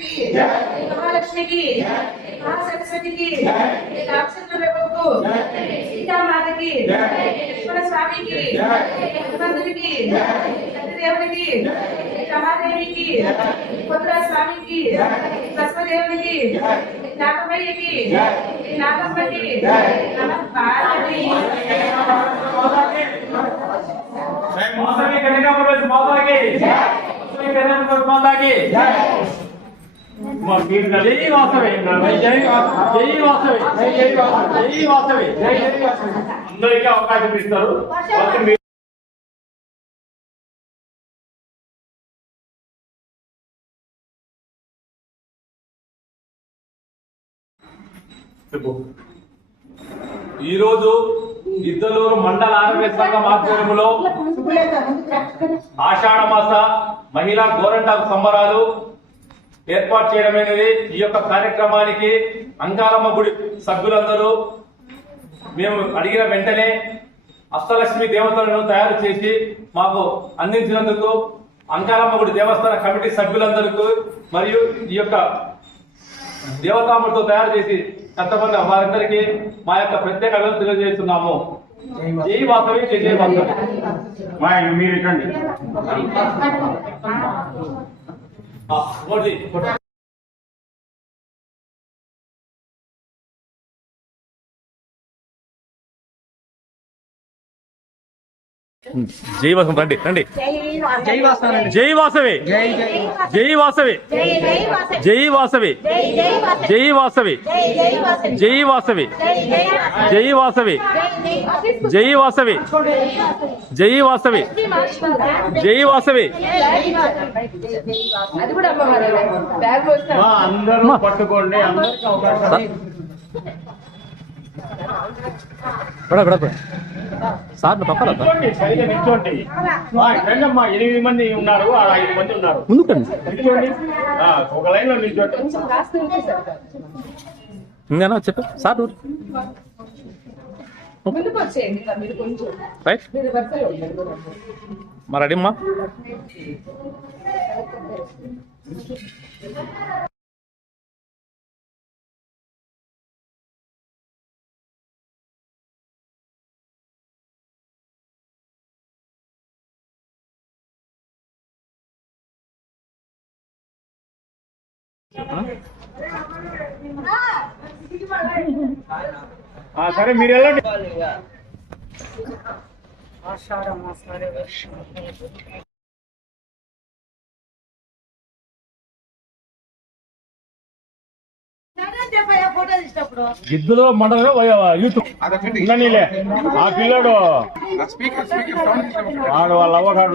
की एक महालक्ष्मी की एक महासरस्वती की एक आक्षत्र को सीता माता की लक्ष्मण स्वामी की हनुमंतुడి की దేవుడి की రమాదేవి की పుత్ర స్వామి की బసవదేవుడి की నాగమయ్య की నాగమ్మ की నమ పార్వతి मौसमी कन्या माता की मौसमी कन्या माता की జై జై జై జై జై అందరికీ అవకాశం ఇస్తారు ఈ రోజు ఈరోజు ఇద్దలూరు మండల ఆరోగ్య సంఘం ఆధ్వర్యంలో ఆషాఢ మాస మహిళా గోరంటాకు సంబరాలు ఏర్పాటు చేయడమైనది ఈ యొక్క కార్యక్రమానికి అంకాలమ్మ గుడి సభ్యులందరూ మేము అడిగిన వెంటనే అష్టలక్ష్మి దేవతలను తయారు చేసి మాకు అందించినందుకు అంకాలమ్మ గుడి దేవస్థాన కమిటీ సభ్యులందరికీ మరియు ఈ యొక్క దేవతాములతో తయారు చేసి కష్టపడిన వారందరికీ మా యొక్క ప్రత్యేక అభివృద్ధి తెలియజేస్తున్నాము. జై వాసవి జై జై వాసవి. మీరు 好，我这我这。జై వాసవి రండి. రండి జై వాసవి జై వాసవి జై వాసవి జై వాసవి జై వాసవి జై వాసవి జై వాసవి జై వాసవి జై వాసవి పట్టుకోండి ಬಿಡ ಬಿಡ సార్ పక్కన ఎనిమిది మంది ఐదు మంది ముందు ఇంకేనా చెప్పు. Sir right. మరి అడిమ్మా. మరి సరే మీరు వెళ్ళండి. గిద్దులో మండలం యూత్. ఉండనీలే ఆ పిల్లడు వాడు వాళ్ళ అవ్వగాడు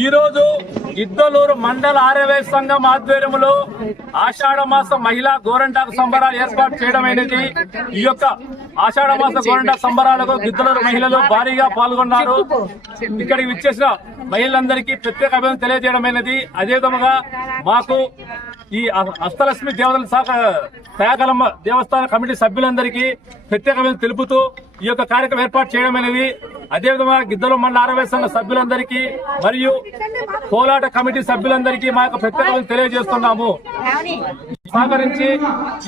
ఈరోజు గిద్దలూరు ఇద్దలూరు మండల ఆర్యవై సంఘం ఆధ్వర్యంలో ఆషాఢ మాస మహిళా గోరంటాకు సంబరాలు ఏర్పాటు చేయడమైనది ఈ యొక్క ఆషాఢ మాస గోరంటాకు సంబరాలకు గిద్దలూరు మహిళలు భారీగా పాల్గొన్నారు. ఇక్కడికి విచ్చేసిన మహిళలందరికీ ప్రత్యేక అభినందన తెలియజేయడమైనది అదే విధముగా మాకు ఈ అష్టలక్ష్మి దేవతల శాఖ త్యాగలమ్మ దేవస్థాన కమిటీ సభ్యులందరికీ ప్రత్యేకమైన తెలుపుతూ ఈ యొక్క కార్యక్రమం ఏర్పాటు చేయడం అనేది అదేవిధంగా గిద్దలు మండల ఆరవై సంఘ సభ్యులందరికీ మరియు కోలాట కమిటీ సభ్యులందరికీ మా యొక్క ప్రత్యేకతను తెలియజేస్తున్నాము. సహకరించి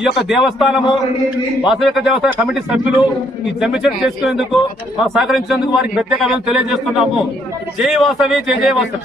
ఈ యొక్క దేవస్థానము వాసవిక దేవస్థాన కమిటీ సభ్యులు ఈ జమ్మిచెట్టు చేసుకునేందుకు మాకు సహకరించేందుకు వారికి ప్రత్యేకమైన తెలియజేస్తున్నాము. జై వాసవి జై జై వాసవి.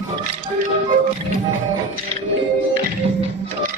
Thank you.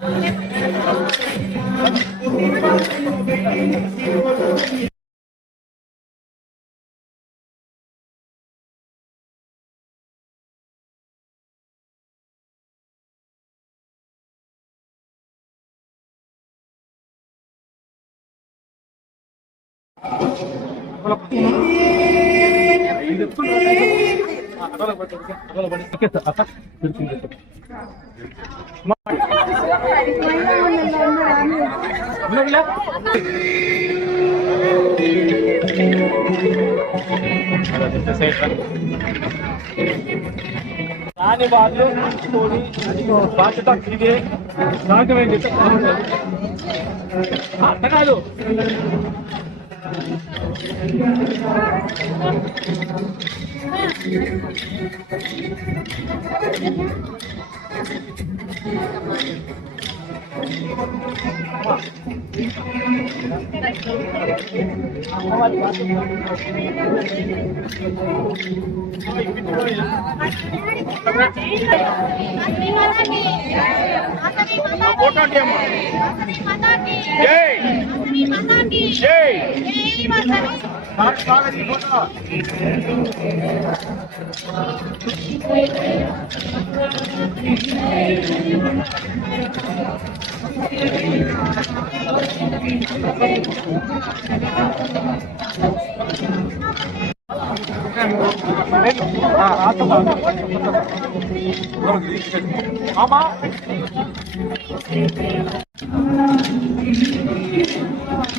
ಅಗಲ ಬಡ್ಡಿ ಅಗಲ ಬಡ್ಡಿ ಅಗಲ ಬಡ್ಡಿ రాని వాళ్ళు బాధ్యత ఇదే నాకు అర్థం కాదు ఫోటో జై జై మామా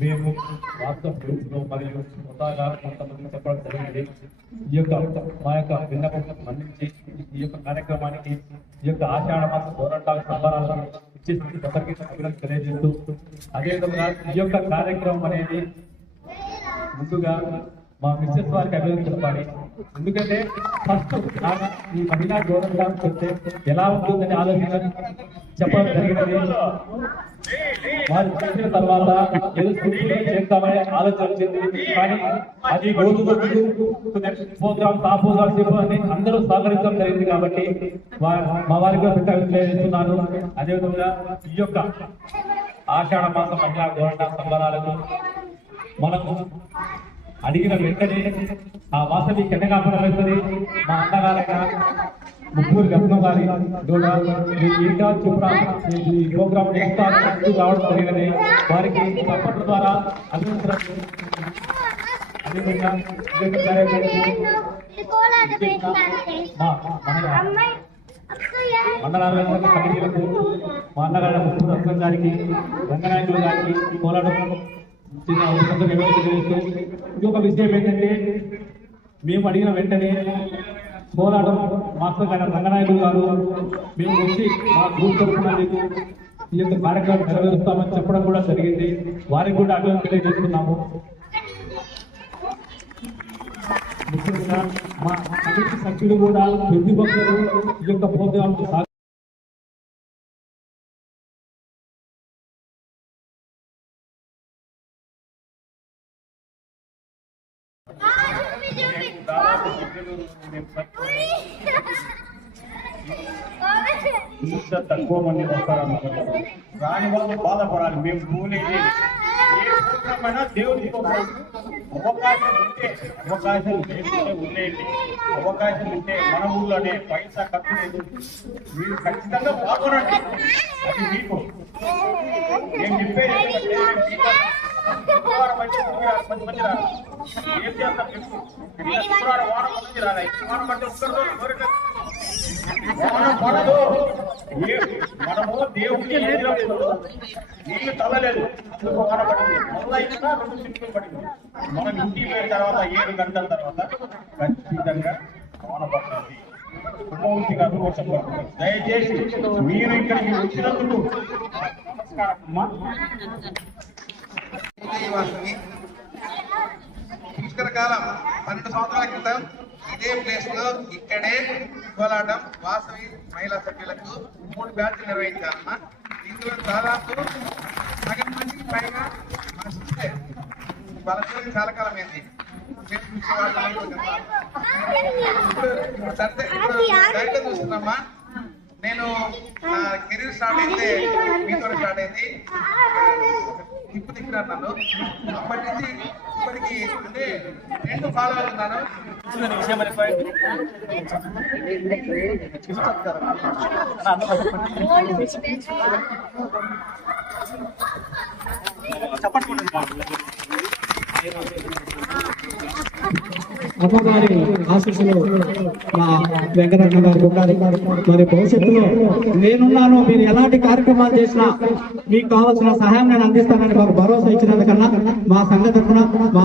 మేము రాష్ట్ర ప్రభుత్వం మరియు స్వతహాగా కొంతమంది చెప్పడం జరిగింది. ఈ యొక్క మా యొక్క విన్నపం మన్నించి ఈ యొక్క కార్యక్రమానికి ఈ యొక్క ఆషాఢ మాస పోరాటాల సంబరాలను ఇచ్చేసి అందరికీ సభ్యులకు తెలియజేస్తూ అదేవిధంగా ఈ యొక్క కార్యక్రమం అనేది ముందుగా మా మిస్సెస్ వారికి అభివృద్ధి చెప్పాలి ఎందుకంటే ఫస్ట్ ఈ మహిళా గౌరవం చెప్తే ఎలా ఉంటుందని ఆలోచన చెప్పడం జరిగినది వారు చేసిన తర్వాత ఏదో చేద్దామనే ఆలోచన వచ్చింది. కానీ అది రోజు రోజు ప్రోగ్రామ్ ఆ ప్రోగ్రామ్ చెప్పని అందరూ సహకరించడం జరిగింది కాబట్టి మా వారికి కూడా పెద్ద అదేవిధంగా ఈ యొక్క ఆషాఢ మాసం మహిళా గౌరవ సంబరాలకు మనము అడిగిన వెంటనే ఆ వాసవి కింద కాపాడాలి మా అన్నగారిగా ముగ్గురు గంగ గారి కూడా మీకు ఇంకా ఈ ప్రోగ్రామ్ నెక్స్ట్ రావడం జరిగినది. వారికి సపోర్ట్ ద్వారా అభినందన అదేవిధంగా ఈ మా కమిటీలకు మా అన్నగారి ముగ్గురు రత్నం గారికి రంగనాయకులు గారికి పోరాటం. ఇంకొక విషయం ఏంటంటే మేము అడిగిన వెంటనే పోరాటం మాస్టర్ గారు రంగనాయుడు గారు మేము వచ్చి మా గ్రూప్ తరఫున మీకు ఈ యొక్క కార్యక్రమం నెరవేరుస్తామని చెప్పడం కూడా జరిగింది. వారికి కూడా అభివృద్ధి తెలియజేస్తున్నాము. ముఖ్యంగా మా కమిటీ సభ్యులు కూడా ప్రతి ఒక్కరూ ఈ యొక్క ప్రోగ్రాం ఇంత తక్కువ మంది వస్తారన్నమాట రాని వాళ్ళు బాధపడాలి మేము పూనేది దేవుడికి అవకాశం ఉంటే అవకాశం లేకుంటే ఉండేది అవకాశం ఉంటే మన ఊళ్ళోనే పైసా ఖర్చు లేదు మీరు ఖచ్చితంగా పాల్గొనండి అది మీకు నేను చెప్పేది శుక్రవారం అయితే శుక్రవారం పది మంది ఏం చేస్తాం చెప్పు. శుక్రవారం వారం మనము మనము దేవుడికి ఎదురప్పుడు నీళ్ళు తల్లలేదు అందుకు వాన పడింది. రెండు సిక్కులు పడింది. మనం ఇంటికి పోయిన తర్వాత ఏడు గంటల తర్వాత ఖచ్చితంగా వాన పడుతుంది. వర్షం పడుతుంది. దయచేసి మీరు ఇక్కడికి వచ్చినందుకు నమస్కారం. అమ్మా. పుష్కర కాలం పన్నెండు సంవత్సరాల క్రితం ఇదే ప్లేస్లో ఇక్కడే కోలాటం వాసవి మహిళా సభ్యులకు మూడు బ్యాచ్లు నిర్వహించాలమ్మా ఇందులో దాదాపు సగం మందికి పైగా మన సిస్టర్ వాళ్ళకి చాలా కాలం అయింది. ఇప్పుడు సరితే ఇప్పుడు చూస్తున్నామా? నేను కెరీర్ స్టార్ట్ అయితే మీతో స్టార్ట్ అయింది. ఇప్పుడు దిక్కున్నారు నన్ను అప్పటి నుంచి ఇప్పటికి అంటే రెండు ఫాలో అవుతున్నాను. చెప్పండి. అమ్మగారి ఆశీస్సులు మా వెంకటరత్న గారికి ఉండాలి మరి భవిష్యత్తులో నేనున్నాను మీరు ఎలాంటి కార్యక్రమాలు చేసినా మీకు కావాల్సిన సహాయం నేను అందిస్తానని మాకు భరోసా ఇచ్చినందుకన్నా మా సంఘ తరఫున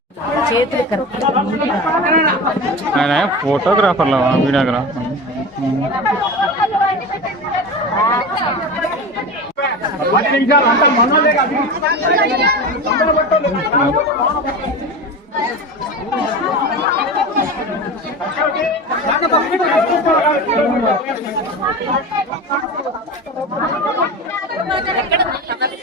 మా ఆయన ఫోటోగ్రాఫర్లో వీడియోగ్రాఫర్ పది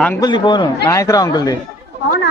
అంకుల్ ది పోను ఫోను నాయసరావు అంకుల్ది. అవునా?